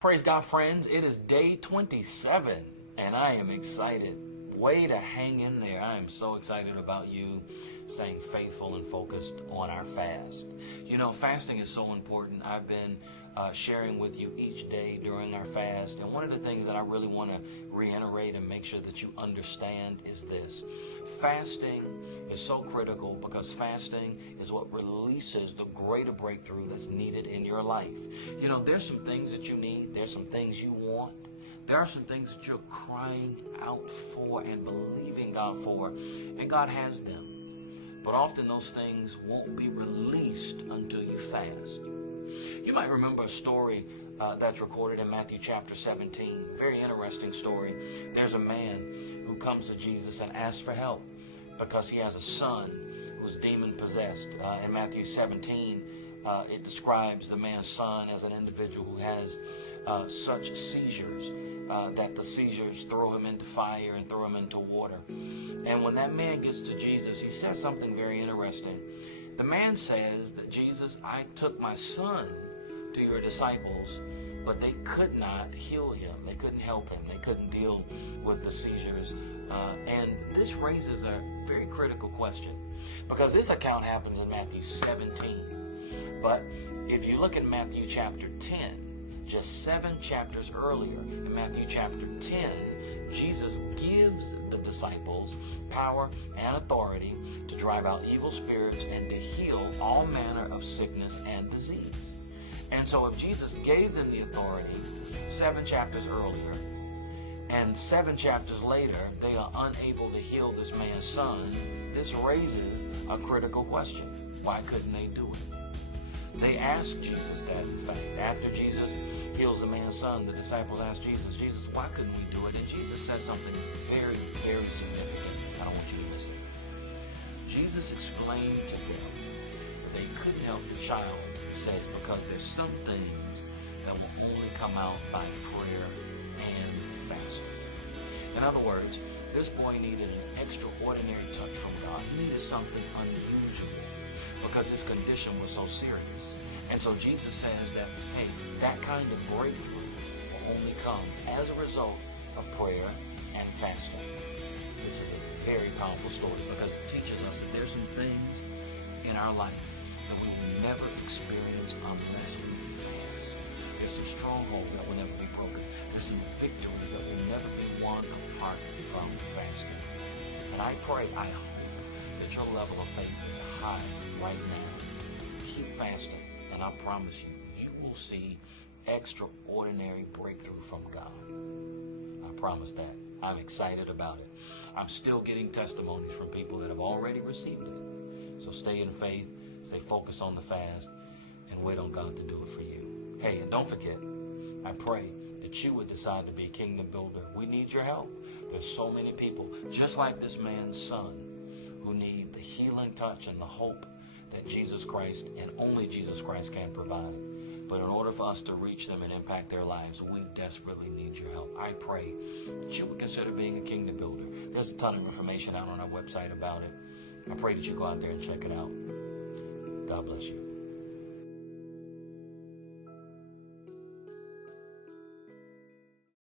Praise God, friends. It is day 27, and I am excited. Way to hang in there. I am so excited about you staying faithful and focused on our fast. You know, fasting is so important. I've been sharing with you each day during our fast, and one of the things that I really want to reiterate and make sure that you understand is this. Fasting is so critical because fasting is what releases the greater breakthrough that's needed in your life. You know, there's some things that you need. There's some things you want. There are some things that you're crying out for and believing God for, and God has them. But often those things won't be released until you fast. You might remember a story that's recorded in Matthew chapter 17. Very interesting story. There's a man who comes to Jesus and asks for help because he has a son who's demon-possessed. In Matthew 17, it describes the man's son as an individual who has such seizures that the seizures throw him into fire and throw him into water. And when that man gets to Jesus, he says something very interesting. The man says that, Jesus, I took my son to your disciples, but they could not heal him. They couldn't help him. They couldn't deal with the seizures. And this raises a very critical question, because this account happens in Matthew 17. But if you look at Matthew chapter 10, just 7 chapters earlier, in Matthew chapter 10, Jesus gives the disciples power and authority to drive out evil spirits and to heal all manner of sickness and disease. And so if Jesus gave them the authority 7 chapters earlier, and 7 chapters later they are unable to heal this man's son, this raises a critical question. Why couldn't they do it? They asked Jesus that, in fact. After Jesus heals the man's son, the disciples asked Jesus, Jesus, why couldn't we do it? And Jesus says something very, very significant. I don't want you to miss it. Jesus explained to them that they couldn't help the child, he says, because there's some things that will only come out by prayer and fasting. In other words, this boy needed an extraordinary touch from God. He needed something unusual, because his condition was so serious. And so Jesus says that, hey, that kind of breakthrough will only come as a result of prayer and fasting. This is a very powerful story because it teaches us that there's some things in our life that we will never experience unless we fast. There's some strongholds that will never be broken. There's some victories that will never be won apart from fasting. And I pray, I hope that your level of faith is high right now. Keep fasting, and I promise you, you will see extraordinary breakthrough from God. I promise that. I'm excited about it. I'm still getting testimonies from people that have already received it. So stay in faith, stay focused on the fast, and wait on God to do it for you. Hey, and don't forget, I pray that you would decide to be a kingdom builder. We need your help. There's so many people, just like this man's son, who need the healing touch and the hope that Jesus Christ and only Jesus Christ can provide. But in order for us to reach them and impact their lives, we desperately need your help. I pray that you would consider being a kingdom builder. There's a ton of information out on our website about it. I pray that you go out there and check it out. God bless you.